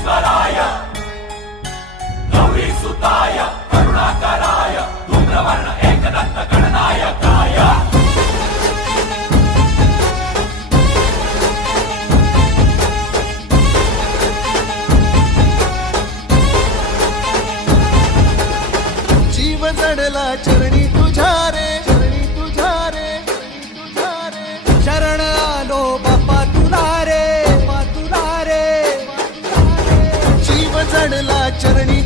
विश्वेश्वराय गौरी सुताय करुणाकराय धूम्रवर्ण एकदंत गणनायकाय जीव जडला चरणी तुझ्या रे शरण आलो बापा तुला रे जीव जडला चरणी